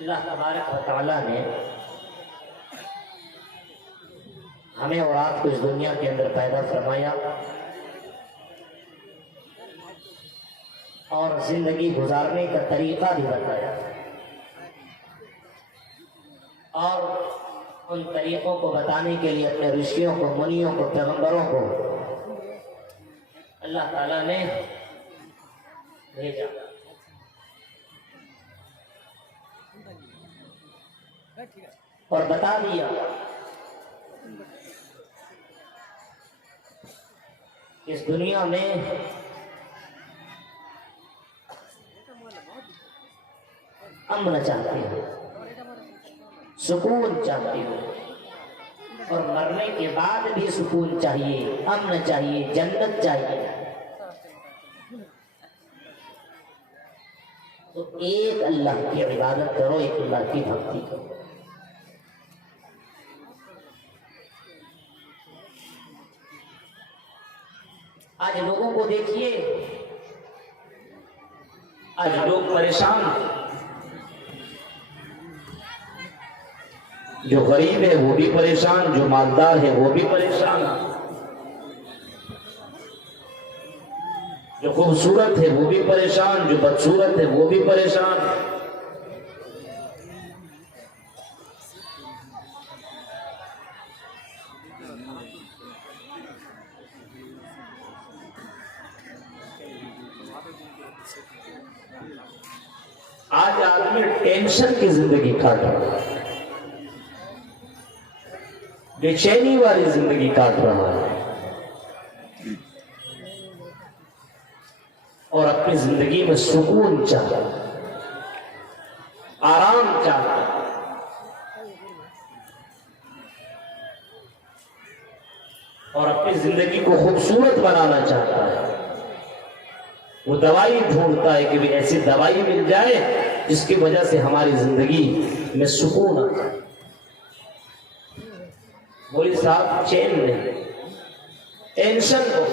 اللہ تبارک و تعالیٰ نے ہمیں اور آپ کو اس دنیا کے اندر پیدا فرمایا اور زندگی گزارنے کا طریقہ بھی بتایا، اور ان طریقوں کو بتانے کے لیے اپنے رشیوں کو، منیوں کو، پیغمبروں کو اللہ تعالیٰ نے بھیجا۔ اور بتا دیا اس دنیا میں امن چاہتی ہو، سکون چاہتی ہو، اور مرنے کے بعد بھی سکون چاہیے، امن چاہیے، جنت چاہیے، تو ایک اللہ کی عبادت کرو، ایک اللہ کی بھکتی کرو۔ آج لوگوں کو دیکھیے، آج لوگ پریشان ہیں، جو غریب ہے وہ بھی پریشان، جو مالدار ہے وہ بھی پریشان، جو خوبصورت ہے وہ بھی پریشان، جو بدصورت ہے وہ بھی پریشان۔ آج آدمی ٹینشن کی زندگی کاٹ رہا ہے، بے چینی والی زندگی کاٹ رہا ہے، اور اپنی زندگی میں سکون چاہتا ہے، آرام چاہتا ہے، اور اپنی زندگی کو خوبصورت بنانا چاہتا ہے۔ وہ دوائی ڈھونڈتا ہے کہ بھی ایسی دوائی مل جائے جس کی وجہ سے ہماری زندگی میں سکون آ جائے۔ مولوی صاحب چین نہیں، ٹینشن ہو۔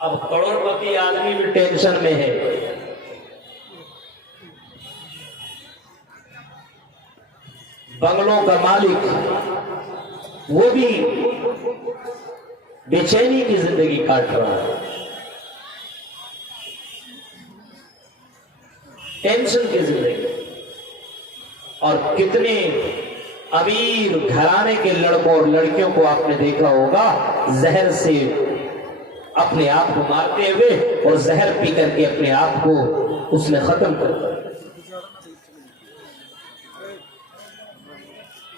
اب کروڑ پتی آدمی بھی ٹینشن میں ہے، بنگلوں کا مالک وہ بھی بے چینی کی زندگی کاٹ رہا ہے، ٹینشن کی زندگی۔ اور کتنے امیر گھرانے کے لڑکوں اور لڑکیوں کو آپ نے دیکھا ہوگا زہر سے اپنے آپ کو مارتے ہوئے، اور زہر پی کر کے اپنے آپ کو اس میں ختم کرتا ہے۔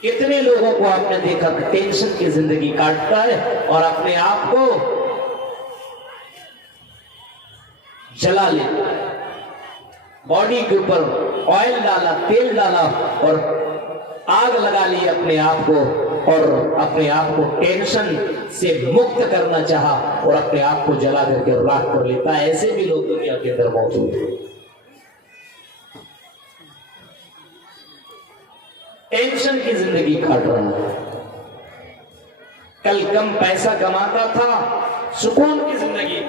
کتنے لوگوں کو آپ نے دیکھا کہ ٹینشن کی زندگی کاٹتا ہے اور اپنے آپ کو جلا لیتا ہے، باڈی کے اوپر آئل ڈالا، تیل ڈالا اور آگ لگا لی اپنے آپ کو، اور اپنے آپ کو ٹینشن سے مکت کرنا چاہا اور اپنے آپ کو جلا کر کے راکھ کر لیتا ہے۔ ایسے بھی لوگ دنیا کے اندر موجود ہیں۔ ٹینشن کی زندگی کاٹ رہا ہے۔ کل کم پیسہ کماتا تھا، سکون کی زندگی،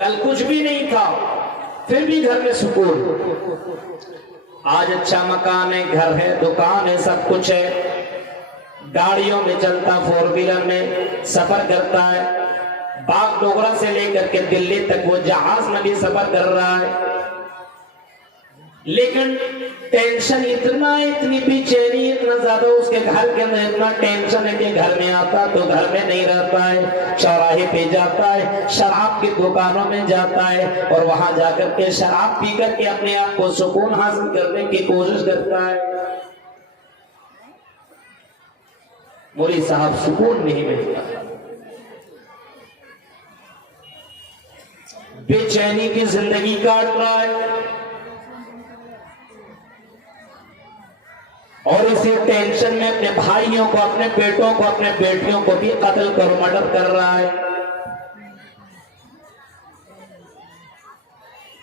کل کچھ بھی نہیں تھا پھر بھی گھر میں سکون۔ آج اچھا مکان ہے، گھر ہے، دکان ہے، سب کچھ ہے، گاڑیوں میں چلتا، فور ویلر میں سفر کرتا ہے، باغ ڈوگرا سے لے کر کے دلی تک وہ جہاز میں بھی سفر کر رہا ہے، لیکن ٹینشن اتنا، اتنی بے چینی اتنا زیادہ اس کے گھر کے اندر، اتنا ٹینشن ہے کہ گھر میں آتا تو گھر میں نہیں رہتا ہے، چوراہے پہ جاتا ہے، شراب کی دکانوں میں جاتا ہے، اور وہاں جا کر کے شراب پی کر کے اپنے آپ کو سکون حاصل کرنے کی کوشش کرتا ہے۔ مولوی صاحب سکون نہیں ملتا، بے چینی کی زندگی کاٹ رہا ہے، اور اسی ٹینشن میں اپنے بھائیوں کو، اپنے بیٹوں کو، اپنے بیٹیوں کو بھی قتل کر مرڈر کر رہا ہے۔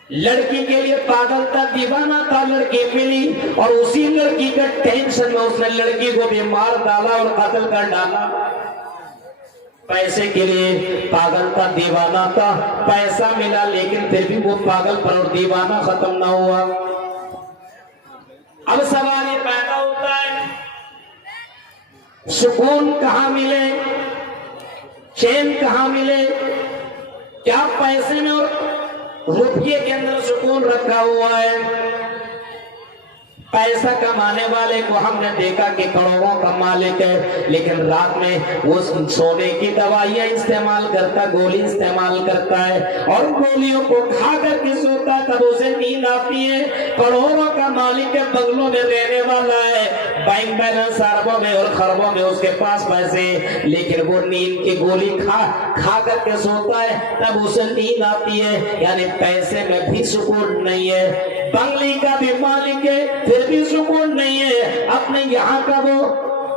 لڑکی کے لیے پاگل تھا، دیوانہ تھا، لڑکی ملی اور اسی لڑکی کا ٹینشن میں اس نے لڑکی کو بھی مار ڈالا اور قتل کر ڈالا۔ پیسے کے لیے پاگل تھا، دیوانہ تھا، پیسہ ملا لیکن پھر بھی وہ پاگل پر اور دیوانہ ختم نہ ہوا۔ اب سوال یہ پیدا ہوتا ہے سکون کہاں ملے، چین کہاں ملے؟ کیا پیسے میں اور روپیے کے اندر سکون رکھا ہوا ہے؟ پیسہ کمانے والے کو ہم نے دیکھا کہ کروڑوں کا مالک ہے، لیکن رات میں وہ سونے کی دوائیاں استعمال کرتا، گولی استعمال کرتا ہے اور گولیوں کو کھا کر کے سوتا، تب اسے نیند آتی ہے۔ کروڑوں کا مالک ہے، بنگلوں میں رہنے والا ہے، بینک بیلنس اربوں میں اور خربوں میں اس کے پاس پیسے، لیکن وہ نیند کی گولی کھا کر کے سوتا ہے، تب اسے نیند آتی ہے۔ یعنی پیسے میں بھی سکون نہیں ہے۔ بنگلے کا بھی مالک ہے، پھر بھی سکون نہیں ہے۔ اپنے یہاں کا وہ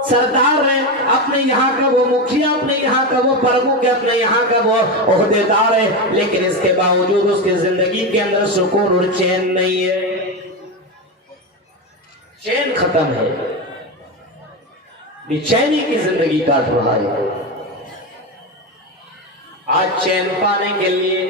سردار ہے، اپنے یہاں کا وہ مکھیا، اپنے یہاں کا وہ پرمکھ ہے، اپنے یہاں کا وہ عہدیدار ہے، لیکن اس کے باوجود اس کی زندگی کے اندر سکون اور چین نہیں ہے۔ چین ختم ہے، بے چینی کی زندگی کاٹ رہا ہے۔ آج چین پانے کے لیے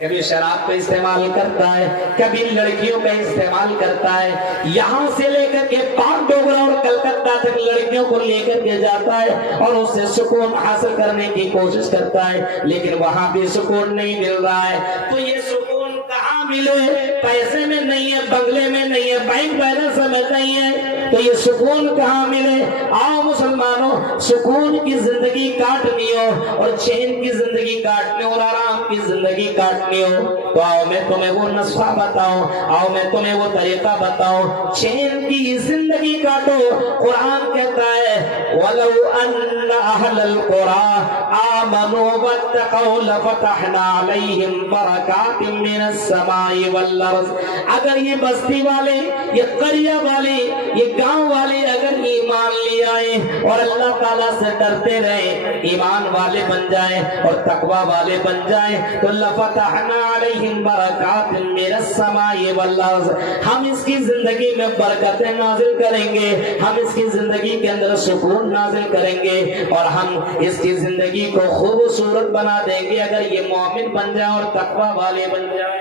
کبھی شراب کا استعمال کرتا ہے، کبھی لڑکیوں کا استعمال کرتا ہے، یہاں سے لے کر کے پاک ڈوگرا اور کلکتہ تک لڑکیوں کو لے کر کے جاتا ہے اور اس سے سکون حاصل کرنے کی کوشش کرتا ہے، لیکن وہاں بھی سکون نہیں مل رہا ہے۔ تو یہ سکون کہاں ملے؟ پیسے میں نہیں ہے، بنگلے میں نہیں ہے، بینک بیلنس میں نہیں ہے، تو یہ سکون کہاں ملے؟ آؤ مسلمانوں، سکون کی زندگی کاٹنی ہو اور چین کی زندگی کاٹنی اور آرام کی زندگی کاٹنی ہو تو آؤ میں تمہیں وہ نسخہ بتاؤں، آؤ میں تمہیں وہ طریقہ بتاؤں، چین کی زندگی کاٹو۔ قرآن کہتا ہے وَلَوْ أَنَّ أَهْلَ الْقُرَىٰ آمَنُوا وَاتَّقَوْا لَفَتَحْنَا عَلَيْهِمْ بَرَكَاتٍ مِّنَ السَّمَاءِ وَالْأَرْضِ۔ اگر یہ بستی والے، یہ قریہ والے، یہ گاؤں والے اگر ایمان لے آئے اور اللہ تعالیٰ سے ڈرتے رہے، ایمان والے بن جائیں اور تقوی والے بن جائیں تو لَفَتَحْنَا عَلَيْهِمْ بَرَكَاتٍ مِّنَ السَّمَاءِ وَالْأَرْضِ، ہم اس کی زندگی میں برکتیں نازل کریں گے، ہم اس کی زندگی کے اندر سکون نازل کریں گے اور ہم اس کی زندگی کو خوبصورت بنا دیں گے اگر یہ مومن بن جائیں اور تقوی والے بن جائیں۔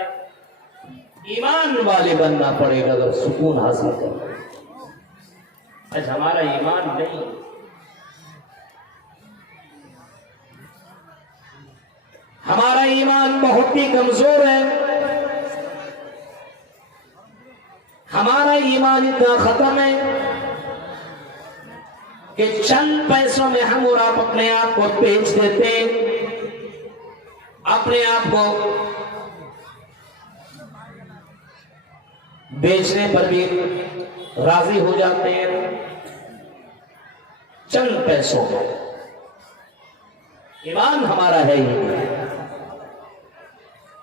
ایمان والے بننا پڑے گا اگر سکون حاصل کرنا۔ آج ہمارا ایمان نہیں، ہمارا ایمان بہت ہی کمزور ہے، ہمارا ایمان اتنا ختم ہے کہ چند پیسوں میں ہم اور آپ اپنے آپ کو بیچ دیتے ہیں، اپنے آپ کو بیچنے پر بھی راضی ہو جاتے ہیں چند پیسوں میں۔ ایمان ہمارا ہے ہی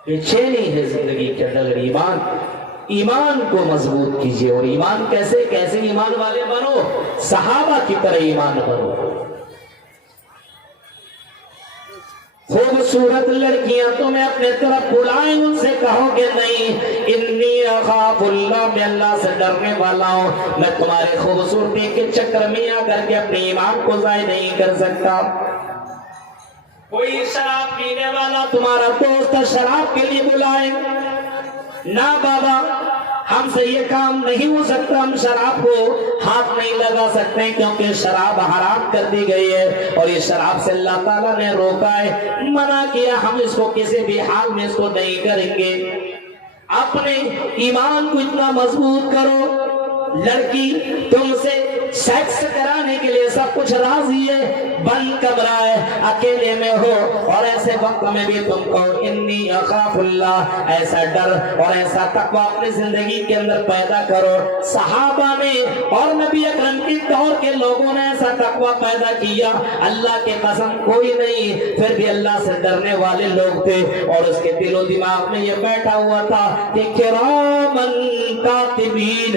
بے چینی ہے زندگی کے اندر۔ ایمان کو مضبوط کیجئے، اور ایمان کیسے ایمان والے بنو؟ صحابہ کی طرح ایمان بنو۔ خوبصورت لڑکیاں تمہیں اپنے طرف بلائیں، ان سے کہو کہ نہیں، انی اخاف اللہ، میں اللہ سے ڈرنے والا ہوں، میں تمہارے خوبصورتی کے چکر میں آ کر کے اپنے ایمان کو ضائع نہیں کر سکتا۔ کوئی شراب پینے والا تمہارا دوست شراب کے لیے بلائے، نہ بابا ہم سے یہ کام نہیں ہو سکتا، ہم شراب کو ہاتھ نہیں لگا سکتے کیونکہ شراب حرام کر دی گئی ہے اور یہ شراب سے اللہ تعالیٰ نے روکا ہے، منع کیا، ہم اس کو کسی بھی حال میں اس کو نہیں کریں گے۔ اپنے ایمان کو اتنا مضبوط کرو، لڑکی تم سے سیکس کرانے کے لیے سب کچھ راضی ہے، بند کمرہ ہے، اکیلے میں ہو، اور ایسے وقت میں بھی تم کو انی اخاف اللہ، ایسا ڈر اور ایسا تقوی اپنی زندگی کے اندر پیدا کرو۔ صحابہ نے اور نبی اکرم کے دور کے لوگوں نے ایسا تقوی پیدا کیا، اللہ کے قسم کوئی نہیں، پھر بھی اللہ سے ڈرنے والے لوگ تھے اور اس کے دل و دماغ میں یہ بیٹھا ہوا تھا کہ کرامن کاتبین،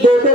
2-2,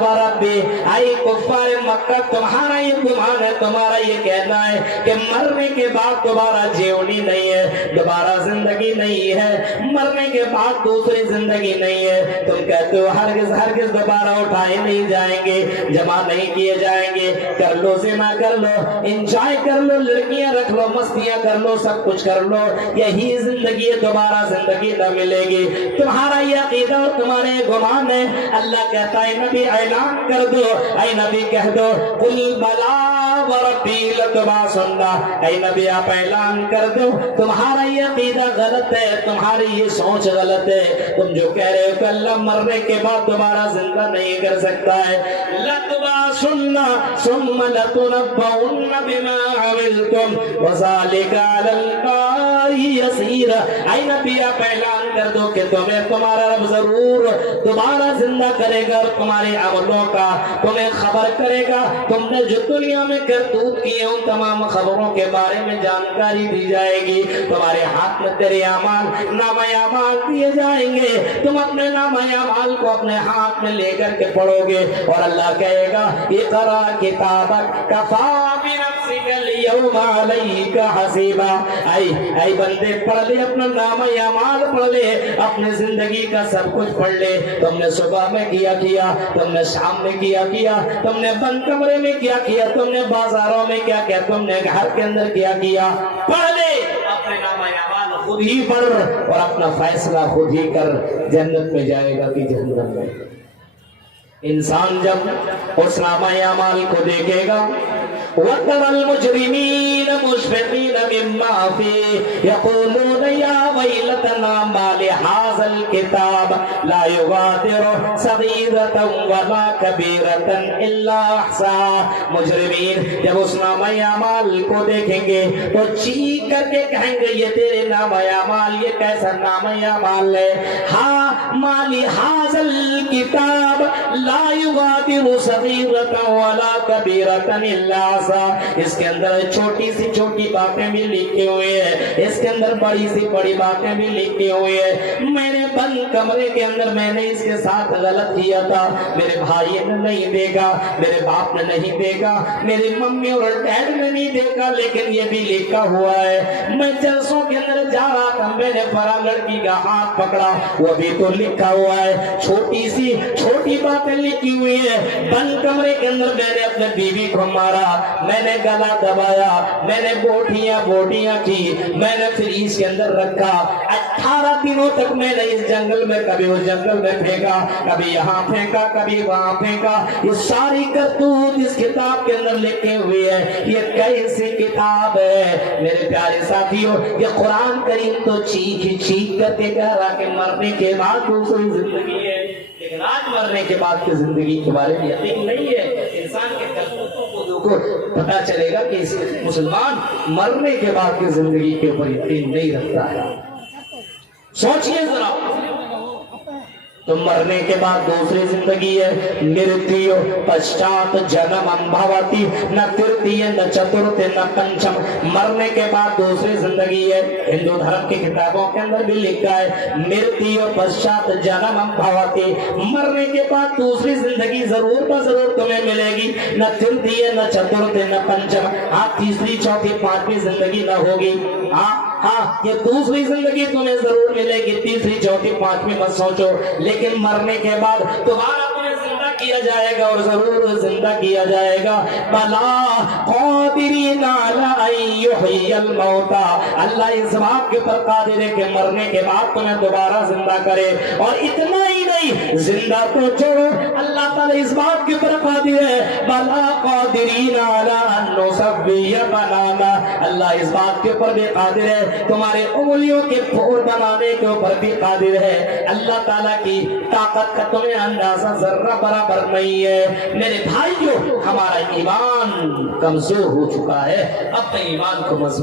وربی، اے کفار مکہ تمہارا یہ گمان ہے، تمہارا یہ کہنا ہے کہ مرنے کے بعد دوبارہ جیونی نہیں ہے، دوبارہ زندگی نہیں ہے، مرنے کے بعد دوسری زندگی نہیں ہے، تم کہتے ہو ہرگز ہرگز دوبارہ اٹھائے نہیں جائیں گے، جمع نہیں کیے جائیں گے، کر لو زنا کر لو، انجوائے کر لو، لڑکیاں رکھ لو، مستیاں کر لو، سب کچھ کر لو، یہی زندگی ہے، دوبارہ زندگی نہ ملے گی، تمہارا یہ عقیدہ اور تمہارے گمان ہے۔ اللہ کہتا ہے نبی اعلان کر دو، اے نبی کہہ دو، قل بلا وربی لتبعثن، اے نبی آپ اعلان کر دو تمہارا یہ عقیدہ غلط ہے، تمہاری یہ سوچ غلط ہے، تم جو کہہ رہے ہو کہ اللہ مرنے کے بعد دوبارہ زندہ نہیں کر سکتا ہے، لتبعثن ثم لتنبؤن بما عملتم وذلك على الله يسير، اے نبی آپ اعلان کر دو کہ تمہیں تمہارا رب ضرور دوبارہ زندہ کرے گا، اور تمہارے عملوں کا تمہیں خبر کرے گا، تم نے جو دنیا میں کرتوت کیے ان تمام خبروں کے بارے میں جانکاری دی جائے گی، تمہارے ہاتھ میں تیرے اعمال نامہ اعمال دیے جائیں گے، تم اپنے نامہ اعمال کو اپنے ہاتھ میں لے کر کے پڑھو گے، اور اللہ کہے گا اقرا کتابک کفا بنفسک اليوم علیک حسیبا، اے بندے پڑھ لے اپنا نامہ اعمال پڑھ لے، اپنے زندگی کا سب کچھ پڑھ لے، تم نے صبح میں کیا کیا، تم نے شام میں کیا کیا، تم نے بند کمرے میں کیا کیا، تم نے بازاروں میں کیا کیا، تم نے گھر کے اندر کیا کیا، پڑھ لے اپنے نامہ اعمال خود ہی پڑھ، اور اپنا فیصلہ خود ہی کر، جنت میں جائے گا کہ جہنم میں۔ انسان جب اس نامہ اعمال کو دیکھے گا، وَتَرَى الْمُجْرِمِينَ مُشْفِقِينَ مِمَّا فِيهِ يَقُولُونَ يَا وَيْلَتَنَا مَا لِهَٰذَا الْكِتَابِ لَا يُغَادِرُ صَغِيرَةً وَلَا كَبِيرَةً إِلَّا أَحْصَاهَا، مجرمین جب اس نامہ اعمال کو دیکھیں گے تو چیخ کر کے کہیں گے یہ تیرے نامہ اعمال، یہ کیسا نامہ اعمال ہے، ہاں مَا لِهَٰذَا الْكِتَابِ لَا يُغَادِرُ صَغِيرَةً وَلَا كَبِيرَةً إِلَّا أَحْصَاهَا، اس کے اندر چھوٹی سی چھوٹی باتیں بھی لکھی ہوئی ہیں، اس کے اندر بڑی سی بڑی باتیں بھی لکھی ہوئی ہیں، میں نے بند کمرے کے اندر میں نے اس کے ساتھ غلط کیا تھا، میرے بھائی نے نہیں دیکھا، میرے باپ نے نہیں دیکھا، میری ممی اور ڈیڈ نے نہیں دیکھا، لیکن یہ بھی لکھا ہوا ہے، میں جلسوں کے اندر جا رہا تھا، میں نے فلاں لڑکی کا ہاتھ پکڑا، وہ بھی تو لکھا ہوا ہے، چھوٹی سی چھوٹی باتیں لکھی ہوئی ہیں، بند کمرے کے اندر میں نے اپنے بیوی کو مارا، میں نے گلا دبایا، میں نے بوٹیاں کی، میں نے فریز کے اندر رکھا، 18 دنوں تک میں نے اس جنگل میں کبھی اس جنگل میں پھینکا، کبھی یہاں پھینکا، کبھی وہاں پھینکا، یہ ساری کرتوت اس کتاب کے اندر لکھے ہوئے ہیں، یہ کیسی کتاب ہے میرے پیارے ساتھیوں، یہ قرآن کریم تو چیخ کر کے کہہ رہا کہ مرنے کے بعد دوسری زندگی ہے، لیکن آج مرنے کے بعد کی زندگی کے بارے میں یقین نہیں ہے، انسان کے کرتوتوں کو پتا چلے گا کہ مسلمان مرنے کے بعد کی زندگی کے اوپر یقین نہیں رکھتا ہے۔ سوچئے ذرا، تو مرنے کے بعد دوسری زندگی ہے، مرتیو پشچات جنمم بھوتی، نہ ترتیہ نہ چترتیہ نہ پنچم، مرنے کے بعد دوسری زندگی ہے، ہندو دھرم کی کتابوں کے اندر بھی لکھا ہے مرتیو پشچات جنمم بھوتی، مرنے کے بعد دوسری زندگی ضرور بضرور تمہیں ملے گی، نہ ترتیہ نہ چترتیہ نہ پنچم، ہاں تیسری چوتھی پانچویں زندگی نہ ہوگی، ہاں یہ دوسری زندگی تمہیں ضرور ملے گی، تیسری چوتھی پانچویں مت سوچو، لیکن مرنے کے بعد دوبارہ تمہیں زندہ کیا جائے گا، اور ضرور زندہ کیا جائے گا، بلا قادرین علی ان یحیی الموتى، اللہ اس بات کے پر قادر ہے کہ مرنے کے بعد تمہیں دوبارہ زندہ کرے، اور اتنا ہی نہیں، زندہ تو چھوڑو، اللہ تعالی اس بات کے پر قادر ہے، بلا قادرین علی ان نسوی بنانا، اللہ اس بات کے اوپر بھی قادر ہے، تمہارے انگلیوں کے پھول بنانے کے اوپر بھی قادر ہے، اللہ تعالیٰ کی طاقت کا تمہیں اندازہ ذرہ برابر نہیں ہے، میرے بھائیوں ہمارا ایمان کمزور ہو چکا ہے، اپنے ایمان کو مضبوط